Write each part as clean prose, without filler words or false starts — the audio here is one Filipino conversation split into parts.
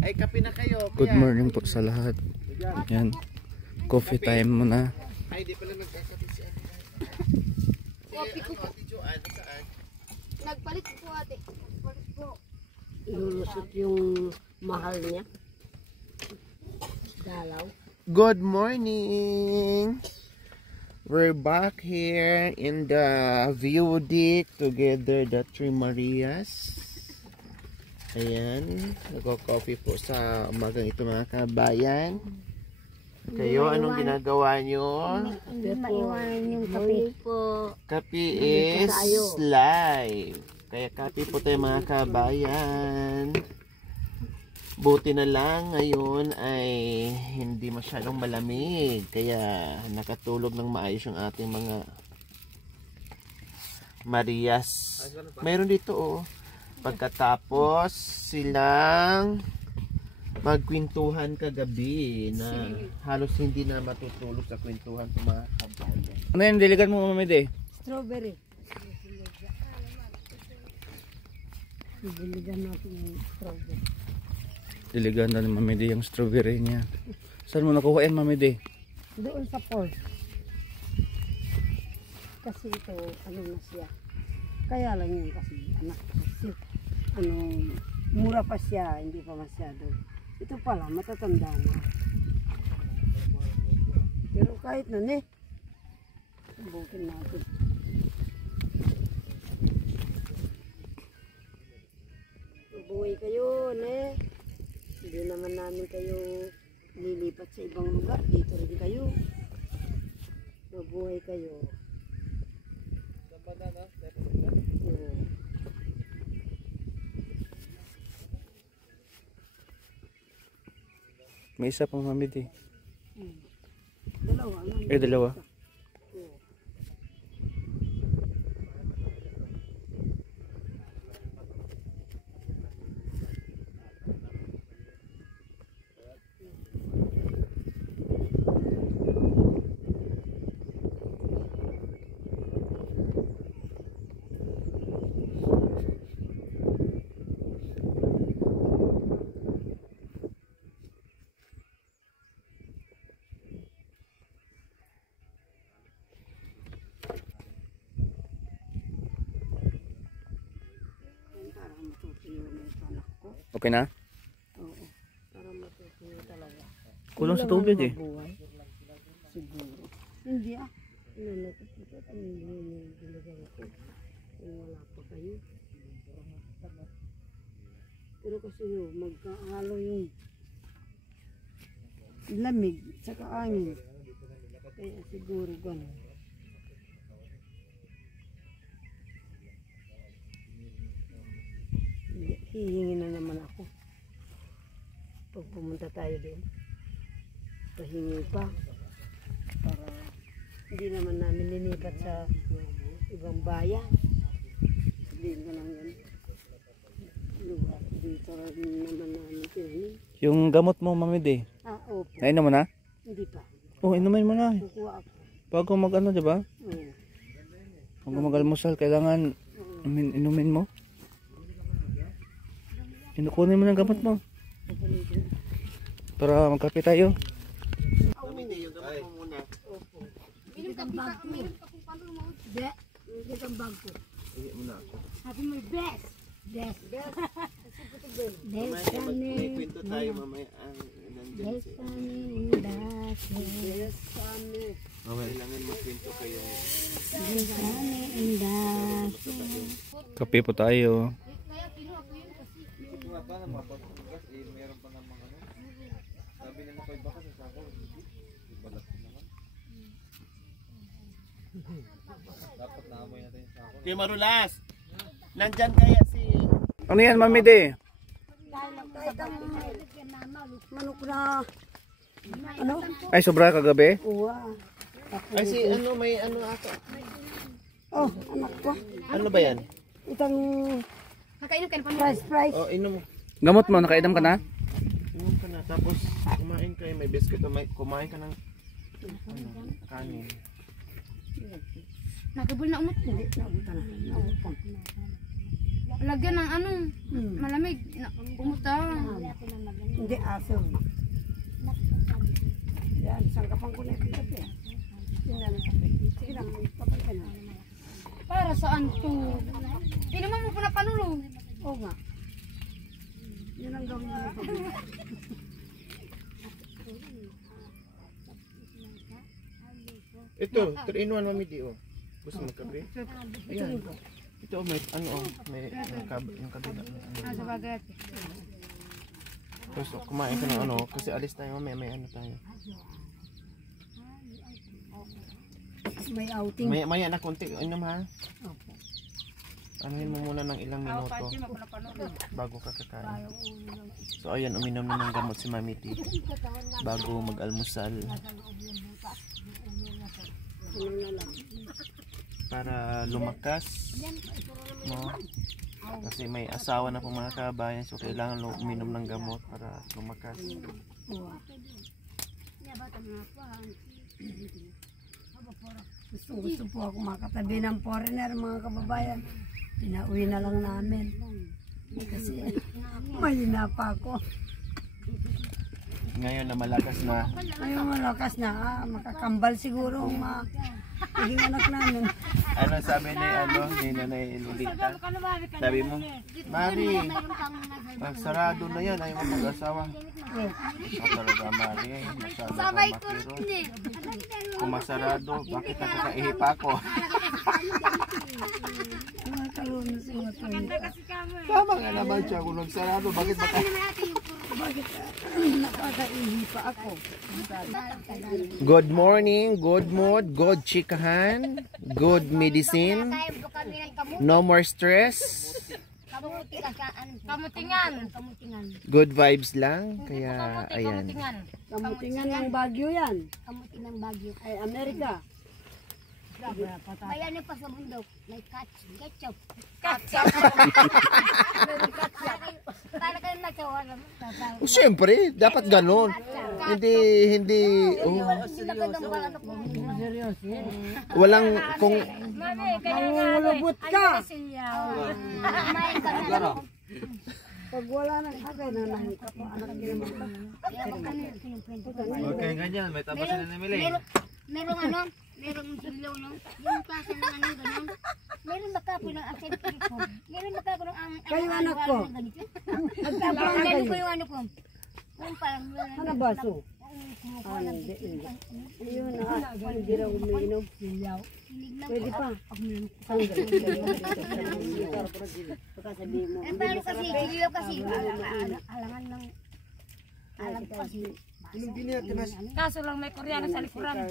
Ay, kape na kayo. Good morning po sa lahat. Yan. Coffee time muna. Ay, di pala nagkakape si ate. Coffee ko po. Saan? Nagpalit po ate. Nagpalit po. Ilulusot yung mahal niya. Dalaw. Good morning! We're back here in the view deck together, the Three Marias. Ayan, nagko-coffee po sa umagang ito mga kabayan. Kayo, anong ginagawa nyo? Hindi maiwanan yung kape po. Kape is live. Kaya kape po tayo mga kabayan. Buti na lang ngayon ay hindi masyadong malamig. Kaya nakatulog ng maayos yung ating mga Marias. Mayroon dito oh. Pagkatapos silang magkwentuhan kagabi na halos hindi na matutulog sa kwentuhan ng mga kabayan. Ano yan? Diligan mo mamid eh. Strawberry. Diligan natin yung strawberry. Diligan na ni mamid yung strawberry niya. Saan mo nakuha yan mamid eh? Doon sa port. Kasi ito, ano na siya. Kaya lang yun kasi anak kasi mura pa siya, hindi pa masyado. Ito pala, matatanda na. Pero kahit na subukin natin. Buhay kayo, Hindi naman namin kayo lilipat sa ibang lugar. Dito rin kayo. Mabuhay kayo. May isa pang mamid eh. Dalawa. Dalawa. Okay na? Oo. Para matutuyo talaga. Kulang sa tubig eh. Siguro. Hindi Nakikita ko yung ginagawa ko. Kung wala pa kayo. Pero kasi magkahalo yung lamig saka angin. Kaya siguro gano'n. Hihingi na naman ako. Pag pumunta tayo doon, pahingi pa. Para hindi naman namin linipat sa ibang bayan. Hindi ko lang yan. Lugar dito rin naman namin tinanin. Yung gamot mo mamid eh. Opo. Nainom mo na? Hindi pa. Oh, inumin mo na. Kukuha ako. Bago mag-ano, diba? Oo. Bago mag-almusal, kailangan inumin mo. Inukunin mo ng gamot mo. Para magkape tayo. Mamid yung gamot mo muna. Minum kape ka, minum kape paano mo? Hindi. Hindi ang bag ko. Hindi muna ako. Sabi mo, best. Best. Best. Mamaya may kwento tayo mamaya ang nandyan si Best kami. kailangan magkwento kayo. Kape po tayo. Kaya kinuha ko yun kasi. Ito nga pa, mapagpugas eh, meron pa namang ano. Sabi naman kayo baka sa sako, balat naman. Dapat naamoy natin yung sako. Kuya Marulas! Nandyan kaya si... Ano yan mamid eh? Manok na. Ano? Ay, sobra kagabi? Uwa. Ay si ano, may ano ata. Oh, anak ko. Ano ba yan? Itang Nakainom ka na pa mo. price. Oh, inom. Gamot mo, nakaidam ka na? Inom ka na. Tapos kumain kayo, may biscuit. Kumain ka ng kanin. Nakabul na umot. Hindi, nautan na. Nautan. Lagyan ng ano, malamig. Umuta. Hindi, aso. Yan, sangkapan ko na yung kape. Sige lang, kapal ka na. Para saan to? Hindi naman mo pa napalulong. Oo nga. Yan ang gawin mo. Ito, 3-in-1 Mami D, oh. Gusto mo magkape? Ayan. Ito, may, ano, oh, may, yung kabila. Sa bagay. Tapos, kumain ka ng ano, kasi alis tayo mamaya, may ano tayo. May outing. Maya na konti, inom ha? Opo. Anuhin mo muna ng ilang minuto bago ka kakain. So ayan, uminom na ng gamot si Mami T bago mag-almusal. Para lumakas, no? Kasi may asawa na po mga kabayan, so kailangan uminom ng gamot para lumakas. Gusto po ako makatabi ng foreigner, mga kababayan. Pinauwi na lang namin. Kasi mahina pa ako. Ngayon na malakas na. Ngayon malakas na, makakambal siguro ang maging anak namin. Ano sabi ni Nanay Lolita? Sabi mo, Mari, sarado na yan, ayaw mo mag-asawa. Talaga Mari, masyado ka makiro. Kung masarado, bakit nakakaihip ako? Tama nga naman siya, kung nagsarado, bakit nakakaihi pa ako? Good morning, good mood, good chikahan, good medicine, no more stress, Kamutingan. good vibes lang, kaya ayan. Kamutingan ng Baguio yan. Kamutingan Baguio. Ay, Amerika. Bayan pa sa bundok. May ketchup. Para kayo natawa naman. Siyempre, dapat ganon. Hindi, walang, kung, Mangungulubot ka. Pag wala nang agay na nang anak niya Huwag kayong ganyan, may tapos na namili. Merong ano? Merong silaw no? Yung klase ng ano ganun. Meron ba kapo ng acid ko? Meron ba kapo ng Kayo anak ko. Nagtapang ganun ko yung ano ko. Yung parang Ano baso? Hindi. Ayun na. Hindi raw umiinom. Pwede pa. Eh paano kasi silaw kasi alangan ng alam ko kasi. Kaso lang may koreano sa likuran.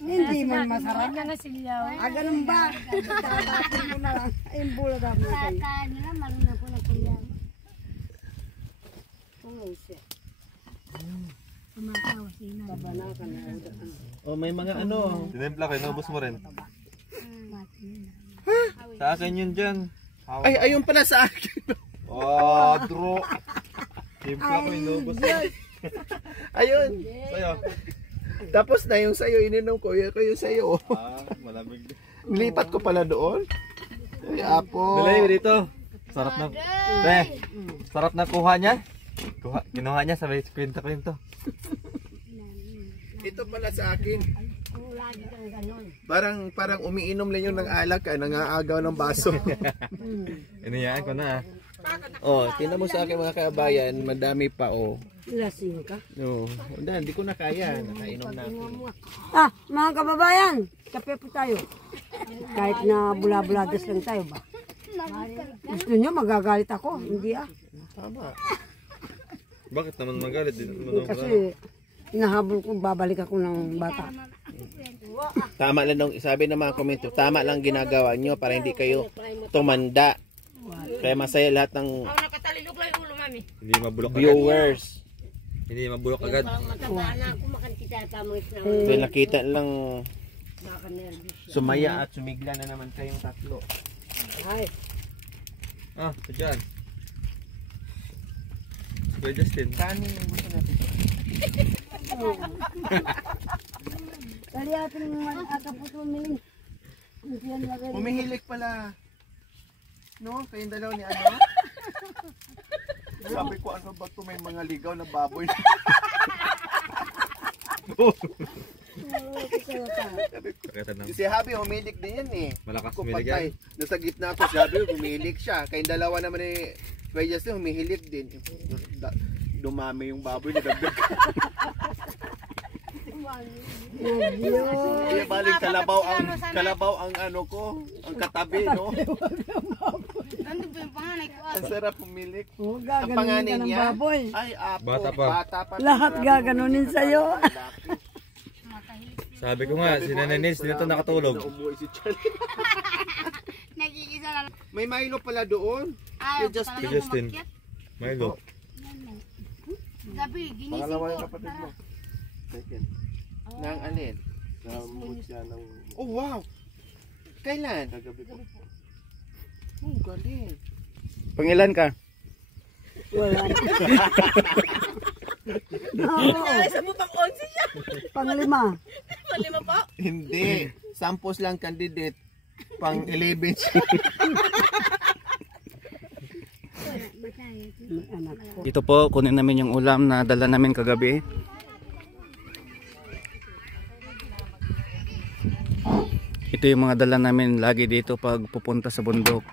Hindi man masarap. Nga silaw. Ganun ba? Tatatin ko na lang. Ayun bula dapat na kayo. Sa nila marunong ko na silaw. Kung siya. Kumakawa sila. Babanakan na. oh, may mga ano, Tinimpla kayo, naubos mo rin. Sa akin yun dyan. ay, ayun pala sa akin. Oh, draw. Timpla ko, inubos mo. Ayun. Sa'yo. Tapos na yung sayo, ininom ko, yung sayo. Malamig. Nilipat ko pala doon. Ay, apo. Nalay dito. Sarap na. Sarap na kuha niya. Kinuha niya, sabay kwento. Ito pala sa akin. Parang umiinom lang yung ng alak, nangaagaw ng baso. Iniyaan ko na. Oh, tingnan mo sa akin mga kabayan, madami pa oh. Lasing ka. No, hindi ko na kaya, nakainom na ako. Mga kababayan, kape po tayo. Kahit na bula-buladas lang tayo ba? Gusto nyo magagalit ako? Hindi Tama. Bakit naman magalit? Kasi hinahabol ko, babalik ako ng bata. Tama lang nung sabi ng mga komento, tama lang ginagawa nyo para hindi kayo tumanda. Kaya masaya lahat ng Hindi mabulok agad. viewers. Hindi mabulok agad. Kaya nakita lang sumaya at sumigla na naman kayong tatlo. Ay, Ito dyan. Kuya Justin. Kanin ang gusto natin. dali atin yung akaputo miling. Humihilik pala. No? Kayong dalaw ni ano? Sabi ko, ano ba ito? May mga ligaw na baboy. Si Habi, humilik din yan eh. Malakas Kung humilik patay, yan. nasa gitna ko, si Habi, humilik siya. Kayong dalawa naman eh, Kuya Justin, humihilik din. Dumami yung baboy na dagdag. Kaya baling kalabaw ang ano ko, ang katabi, no? Nandun ba yung panganay ko? Ang sarap humilik. Oh, Ang gaganunin panganay ka ng niya, baboy. ay apo, Bata pa. Lahat gaganunin sa'yo. Sabi ko nga, si Nanay Nils dito nakatulog. Umuwi si Charlie. Nagigisa na lang. May Milo pala doon. Ayaw Kay Justin. talaga Justin. umakyat. Milo. Gabi, ginising Pangalawa ko. yung kapatid mo. Second. Nang alin? Oh wow! Kailan? Kagabi po. Oh, galing. Pangilan ka? Wala. Panglima. Hindi. Sampos lang candidate. Pang 11 siya. Anak ko. Ito po, kunin namin yung ulam na dala namin kagabi. Ito yung mga dala namin lagi dito pag pupunta sa bundok.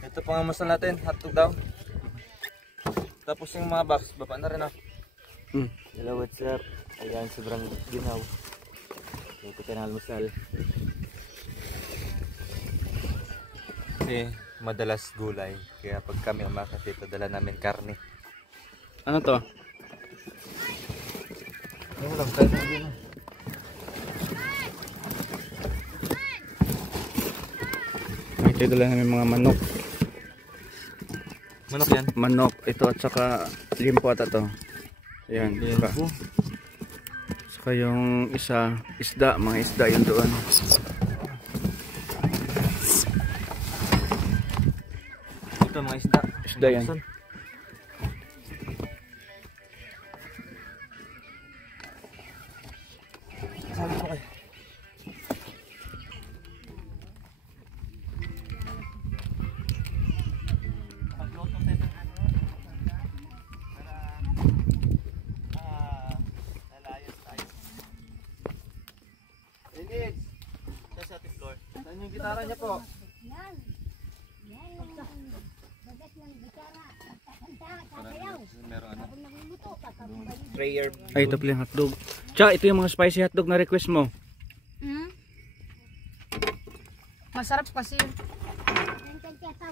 Ito pang amasal natin, hotdog daw. Tapos yung mga box, baba na rin ah. Hello, what's up? Ayan, sobrang ginaw. Ito ka na almusal. Kasi madalas gulay. Kaya pag kami umakas dito, dala namin karne. Ano to? Ano lang, tayo na din. Ito dala namin mga manok. Manok yan? Manok, ito at saka limpo ata to. Ayan. Saka yung isa, isda, mga isda yun doon. Ito mga isda. Isda yan. Sabi ko kayo. Dennis! Sa ating floor. Saan yung gitara niya po? Meron ano. Prayer. Ay, ito pala yung hotdog. Tsaka ito yung mga spicy hotdog na request mo. Masarap kasi.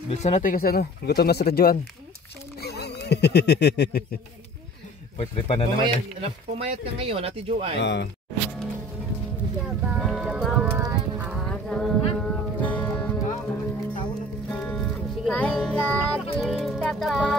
Bilisan natin kasi ano, gutom na sa tadyoan. Pagtripan na naman eh. Pumayat ka ngayon, Ate Joanne. Ay, laging tatawa